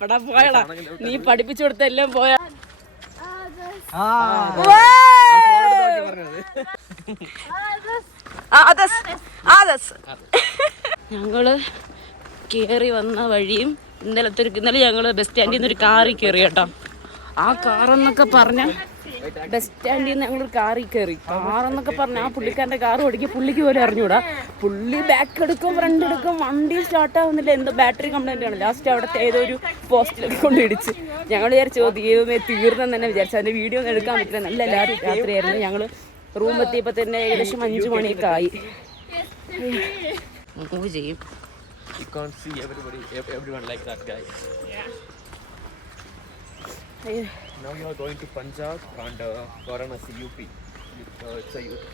പടാ പോയടാ, നീ പഠിപ്പിച്ചു കൊടുത്ത എല്ലാം പോയാ. ഞങ്ങള് കയറി വന്ന വഴിയും ഇന്നലെ ഞങ്ങള് ബസ് സ്റ്റാൻഡിൽ നിന്ന് ഒരു കാറിൽ കയറി കേട്ടോ. ആ കാറെന്നൊക്കെ പറഞ്ഞ ബസ് സ്റ്റാൻഡിൽ നിന്ന് ഞങ്ങളൊരു കാറിൽ കയറി. കാറെന്നൊക്കെ പറഞ്ഞ ആ പുള്ളിക്കാരൻ്റെ കാർ ഓടിക്കുക പുള്ളിക്ക് പോലും അറിഞ്ഞൂടാ. പുള്ളി ബാക്ക് എടുക്കും ഫ്രണ്ട് എടുക്കും, വണ്ടി സ്റ്റാർട്ട് ആവുന്നില്ല, എന്തോ ബാറ്ററി കംപ്ലൈൻ്റ് ആണ്. ലാസ്റ്റ് അവിടുത്തെ ഏതോ ഒരു പോസ്റ്റിലൊക്കെ കൊണ്ട് ഇടിച്ച്. ഞങ്ങൾ വിചാരിച്ചു ദൈവമേ തീർന്നെന്ന് തന്നെ വിചാരിച്ചു. അതിൻ്റെ വീഡിയോ ഒന്നും എടുക്കാൻ പറ്റില്ല, നല്ല രാത്രിയായിരുന്നു. ഞങ്ങൾ റൂം എത്തിയപ്പോൾ തന്നെ ഏകദേശം 5 മണിയൊക്കെ ആയി. മൂവ് ചെയ്യും. You can't see everyone like that guy. Now you are going to Punjab and Varanasi, UP.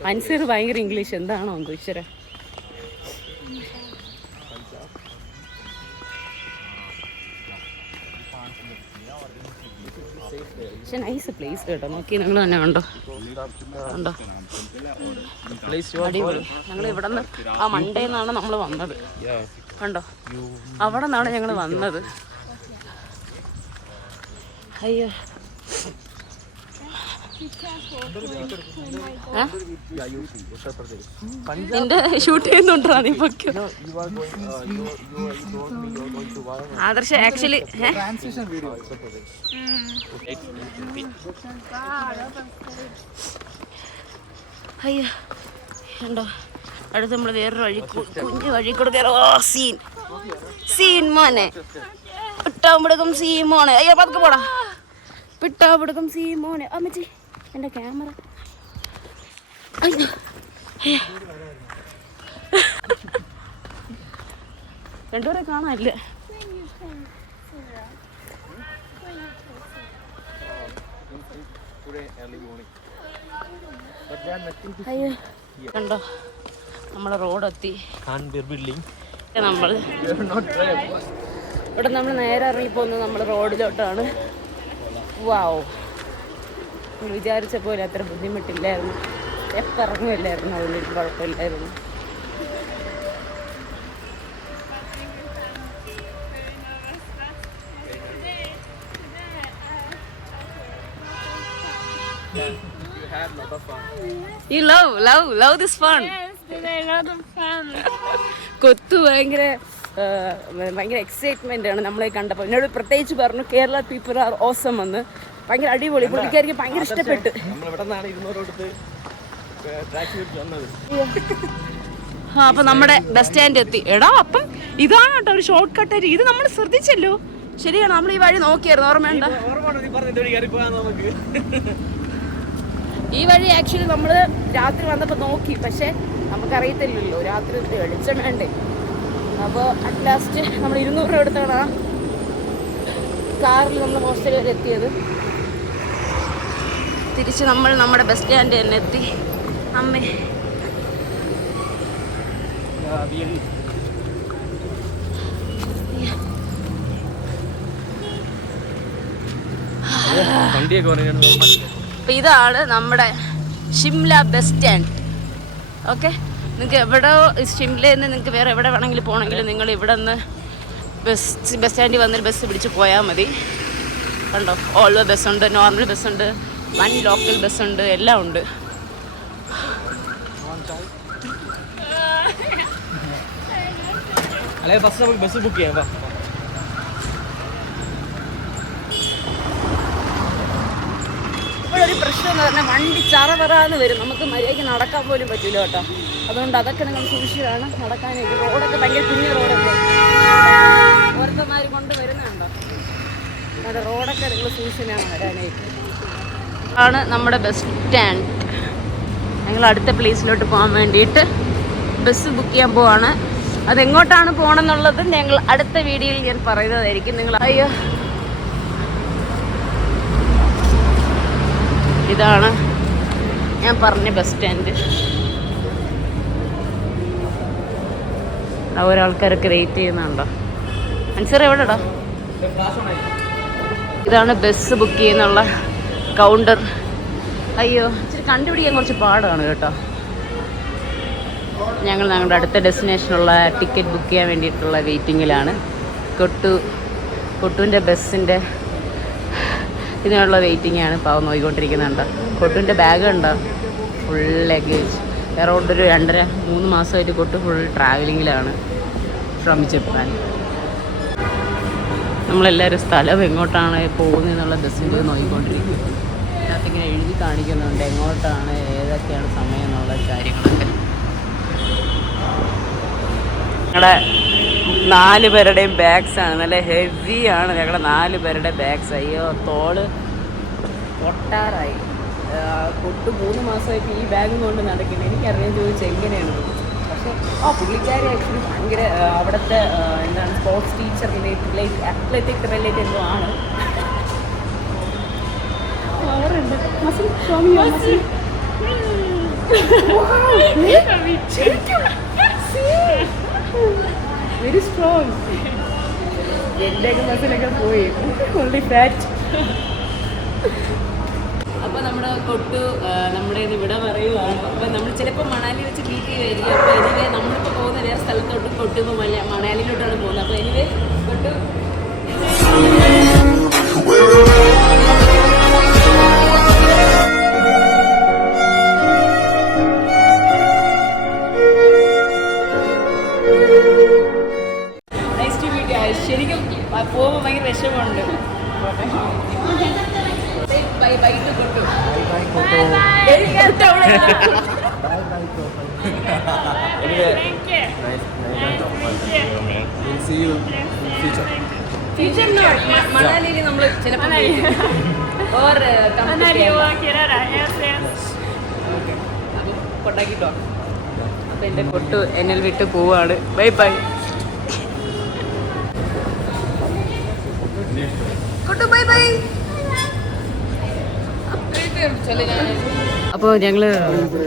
Anseer ഭയങ്കര ഇംഗ്ലീഷ് എന്താണോ ഈശ്വര. പക്ഷെ നൈസ് പ്ലേസ് കേട്ടോ, നോക്കി നിങ്ങൾ തന്നെ കണ്ടോ അടിപൊളി. ഞങ്ങൾ ഇവിടെ നിന്ന് ആ മണ്ടേന്നാണ് നമ്മൾ വന്നത് കണ്ടോ, അവിടെ നിന്നാണ് ഞങ്ങൾ വന്നത്. അയ്യോ നിന്റെ ഷൂട്ട് ചെയ്യുന്നുണ്ടോ നീ പൊക്കോ. ആദർശ ആക്ച്വലി അയ്യോ ഉണ്ടോ, അടുത്ത് നമ്മൾ വേറൊരു വഴി കുഞ്ഞു വഴി കൂടെ കയറും. ഓ സീൻ മോനെ പിട്ടാവുമ്പോഴേക്കും സീൻ മോനെ. അയ്യോ പതുക്കെ പോടാ, പിട്ടാവുമ്പോഴേക്കും സീൻ മോനെ. അമ്മച്ചി എൻ്റെ ക്യാമറ രണ്ടുപേരെ കാണാനില്ല. അയ്യോ കണ്ടോ നമ്മളെ റോഡെത്തി. നമ്മൾ ഇവിടെ നമ്മൾ നേരെ ഇറങ്ങിപ്പോകുന്നത് നമ്മൾ റോഡിലോട്ടാണ്. വാവ്, നമ്മൾ വിചാരിച്ച പോലെ അത്ര ബുദ്ധിമുട്ടില്ലായിരുന്നു. എപ്പോൾ ഇറങ്ങുമില്ലായിരുന്നു, അതുകൊണ്ട് കുഴപ്പമില്ലായിരുന്നു. You love this fun. Yes, today a lot of fun. കൊത്തു ഭയങ്കര എക്സൈറ്റ്മെന്റ് ആണ് നമ്മളെ കണ്ടപ്പോൾ. എന്നോട് പ്രത്യേകിച്ച് പറഞ്ഞു കേരള പീപ്പിൾ ആർ ഓസം എന്ന്. ഭയങ്കര അടിപൊളി, പുള്ളിക്കാർക്ക് ഭയങ്കര ഇഷ്ടപ്പെട്ടു. അപ്പൊ നമ്മുടെ ബസ് സ്റ്റാൻഡ് എത്തി. എടാ അപ്പം ഇതാണ് കേട്ടോ ഒരു ഷോർട്ട് കട്ട് ആയിട്ട്. ഇത് നമ്മൾ ശ്രദ്ധിച്ചല്ലോ. ശരിയാണ്, നമ്മൾ ഈ വഴി നോക്കിയായിരുന്നു, ഓർമ്മയുണ്ടോ? ഈ വഴി ആക്ച്വലി നമ്മൾ രാത്രി വന്നപ്പോൾ നോക്കി, പക്ഷെ നമുക്കറിയത്തില്ലല്ലോ രാത്രി വെളിച്ചം വേണ്ടേ. അപ്പോൾ അറ്റ് ലാസ്റ്റ് നമ്മൾ 200 രൂപ എടുത്താണ് ആ കാറിൽ നമ്മൾ ഹോസ്റ്റൽ വരെ എത്തിയത്. തിരിച്ച് നമ്മൾ നമ്മുടെ ബസ് സ്റ്റാൻഡ് തന്നെ എത്തി. അമ്മേ, അപ്പം ഇതാണ് നമ്മുടെ ഷിംല ബസ് സ്റ്റാൻഡ്. ഓക്കെ, നിങ്ങൾക്ക് എവിടെ ഷിംലയിൽ നിന്ന് നിങ്ങൾക്ക് വേറെ എവിടെ വേണമെങ്കിലും പോകണമെങ്കിലും നിങ്ങൾ ഇവിടെ നിന്ന് ബസ് സ്റ്റാൻഡിൽ വന്നൊരു ബസ് പിടിച്ച് പോയാൽ മതി. കണ്ടോ, ഓൾവോ ബസ്സുണ്ട്, നോർമൽ ബസ്സുണ്ട്, വൺ ലോക്കൽ ബസ്സുണ്ട്, എല്ലാം ഉണ്ട്. ബസ് ബുക്ക് ചെയ്യാം. ഇപ്പോഴൊരു പ്രശ്നം എന്ന് പറഞ്ഞാൽ വണ്ടി ചറവറാന്ന് വരും, നമുക്ക് മര്യാദയ്ക്ക് നടക്കാൻ പോലും പറ്റില്ല കേട്ടോ. അതുകൊണ്ട് അതൊക്കെ നിങ്ങൾ സൂക്ഷിച്ചാണ് നടക്കാനായിട്ട്. റോഡൊക്കെ ഭയങ്കര കുഞ്ഞ റോഡൊക്കെ ഓരോരുത്തന്മാർ കൊണ്ട് വരുന്നുണ്ടോ. അത് റോഡൊക്കെ നിങ്ങൾ സൂക്ഷിച്ചാണ് വരാനായിട്ട്. ആണ് നമ്മുടെ ബസ് സ്റ്റാൻഡ്. ഞങ്ങൾ അടുത്ത പ്ലേസിലോട്ട് പോകാൻ വേണ്ടിയിട്ട് ബസ് ബുക്ക് ചെയ്യാൻ പോവാണ്. അതെങ്ങോട്ടാണ് പോകണമെന്നുള്ളത് ഞങ്ങൾ അടുത്ത വീഡിയോയിൽ ഞാൻ പറയുന്നതായിരിക്കും. നിങ്ങൾ അയ്യോ, ഇതാണ് ഞാൻ പറഞ്ഞ ബസ് സ്റ്റാൻഡ്. ഒരാൾക്കാരൊക്കെ വെയിറ്റ് ചെയ്യുന്നുണ്ടോ? അൻസർ എവിടെടാ? ഇതാണ് ബസ് ബുക്ക് ചെയ്യുന്നുള്ള കൗണ്ടർ. അയ്യോ, ഇച്ചിരി കണ്ടുപിടിക്കാൻ കുറച്ച് പാടാണ് കേട്ടോ. ഞങ്ങൾ ഞങ്ങളുടെ അടുത്ത ഡെസ്റ്റിനേഷനുള്ള ടിക്കറ്റ് ബുക്ക് ചെയ്യാൻ വേണ്ടിയിട്ടുള്ള വെയിറ്റിങ്ങിലാണ്. കൊട്ടുവിൻ്റെ ബസ്സിൻ്റെ ഇതിനുള്ള വെയിറ്റിംഗാണ്. പാവം നോക്കിക്കൊണ്ടിരിക്കുന്നുണ്ട്. കൊട്ടുവിൻ്റെ ബാഗ് ഉണ്ടോ? Full luggage. അറൗണ്ട് ഒരു 2.5-3 മാസമായിട്ട് കൊട്ടു ഫുൾ ട്രാവലിങ്ങിലാണ് ഫ്രം ജപ്പാൻ. നമ്മളെല്ലാവരും സ്ഥലം എങ്ങോട്ടാണ് പോകുന്നതെന്നുള്ള ബസ്സിൻ്റെ നോക്കിക്കൊണ്ടിരിക്കും. അതിനകത്തിങ്ങനെ എഴുതി കാണിക്കുന്നുണ്ട് എങ്ങോട്ടാണ്, ഏതൊക്കെയാണ് സമയം എന്നുള്ള കാര്യങ്ങളൊക്കെ. ഞങ്ങളുടെ 4 പേരുടെയും ബാഗ്സാണ്, നല്ല ഹെവിയാണ് ഞങ്ങളുടെ 4 പേരുടെ ബാഗ്സ്. അയ്യോ, തോള് പൊട്ടാറായി. കൊട്ടു 3 മാസമായിട്ട് ഈ ബാഗും കൊണ്ട് നടക്കുന്നത്. എനിക്കറിയാൻ ചോദിച്ചാൽ എങ്ങനെയാണ്. പക്ഷേ പുള്ളിക്കാരി ആക്ച്വലി ഭയങ്കര അവിടുത്തെ എന്താണ് sports teacher related, athletic related എന്തോ ആണ്. അവരുണ്ട് മസിൽ മസിൽ വെരി സ്ട്രോങ്. എൻ്റെയൊക്കെ മസിലൊക്കെ പോയി, ഓൺലി ഫാറ്റ്. അപ്പോൾ നമ്മുടെ കൊട്ടു നമ്മുടെ ഇവിടെ പറയുവാണ്. അപ്പോൾ നമ്മൾ ചിലപ്പോൾ മണാലി വെച്ച് മീറ്റ് ചെയ്യുമായിരിക്കും. അപ്പോൾ എനിവേ നമ്മളിപ്പോൾ പോകുന്ന വേറെ സ്ഥലത്തോട്ട് കൊട്ടു ഇപ്പോൾ മണാലിയിലോട്ടാണ് പോകുന്നത്. അപ്പോൾ എനിവേ കൊട്ടു നെക്സ്റ്റ് വീഡിയോ ശരിക്കും പോകുമ്പോൾ ഭയങ്കര വിഷമമുണ്ട്. Bye bye to Kottu. മണാലിയിൽ നമ്മൾ ചിലപ്പോൾ കൊണ്ടാക്കിട്ടോ. അപ്പം എൻ്റെ കൊട്ടു എന്നെ വിട്ട് പോവാണ്. Bye bye Kottu, bye bye. चले जाए അപ്പോൾ ഞങ്ങൾ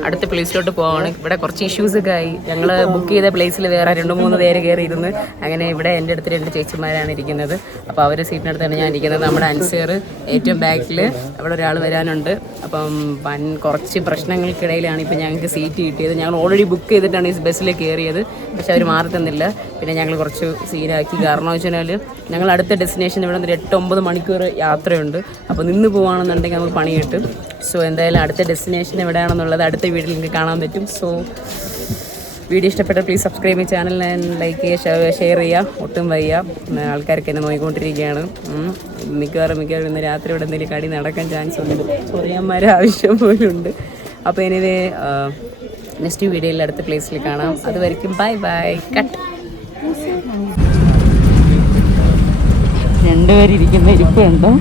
അടുത്ത പ്ലേസിലോട്ട് പോവാണ്. ഇവിടെ കുറച്ച് ഇഷ്യൂസൊക്കെ ആയി. ഞങ്ങൾ ബുക്ക് ചെയ്ത പ്ലേസിൽ വേറെ 2-3 പേര് കയറിയിരുന്നു. അങ്ങനെ ഇവിടെ എൻ്റെ അടുത്ത് 2 ചേച്ചിമാരാണ് ഇരിക്കുന്നത്. അപ്പോൾ അവർ സീറ്റിനടുത്താണ് ഞാൻ ഇരിക്കുന്നത്. നമ്മുടെ അൻസർ ഏറ്റവും ബാക്കിൽ, അവിടെ ഒരാൾ വരാനുണ്ട്. അപ്പം കുറച്ച് പ്രശ്നങ്ങൾക്കിടയിലാണ് ഇപ്പോൾ ഞങ്ങൾക്ക് സീറ്റ് കിട്ടിയത്. ഞങ്ങൾ ഓൾറെഡി ബുക്ക് ചെയ്തിട്ടാണ് ഈ ബസ്സിൽ കയറിയത്, പക്ഷെ അവർ മാറി തന്നില്ല. പിന്നെ ഞങ്ങൾ കുറച്ച് സീനാക്കി. കാരണം വെച്ചാൽ ഞങ്ങൾ അടുത്ത ഡെസ്റ്റിനേഷൻ ഇവിടെ നിന്ന് 8-9 മണിക്കൂർ യാത്രയുണ്ട്. അപ്പോൾ നിന്ന് പോവുകയാണെന്നുണ്ടെങ്കിൽ നമുക്ക് പണി കിട്ടും. സോ എന്തായാലും അടുത്ത ഡെസ്റ്റിനേഷൻ എവിടെയാണെന്നുള്ളത് അടുത്ത വീഡിയോയിൽ നിങ്ങൾക്ക് കാണാൻ പറ്റും. സോ വീഡിയോ ഇഷ്ടപ്പെട്ട പ്ലീസ് സബ്സ്ക്രൈബ് ചെയ്യുക, ചാനൽ ലൈക്ക് ചെയ്യുക, ഷെയർ ചെയ്യുക. ഒട്ടും വയ്യ, ആൾക്കാർക്ക് എന്നെ നോക്കിക്കൊണ്ടിരിക്കുകയാണ്. മിക്കവാറും ഇന്ന് രാത്രി ഇവിടെ എന്തെങ്കിലും കടി നടക്കാൻ ചാൻസ് ഉണ്ട്. ചൊറിയന്മാരെ ആവശ്യം പോലും ഉണ്ട്. അപ്പോൾ എനിവേ നെക്സ്റ്റ് വീഡിയോയിൽ അടുത്ത പ്ലേസിൽ കാണാം. അതുവരെയ്ക്കും ബൈ ബൈ കട്ട്. 2 പേരിരിക്കുന്ന ഇരിപ്പുണ്ടോ?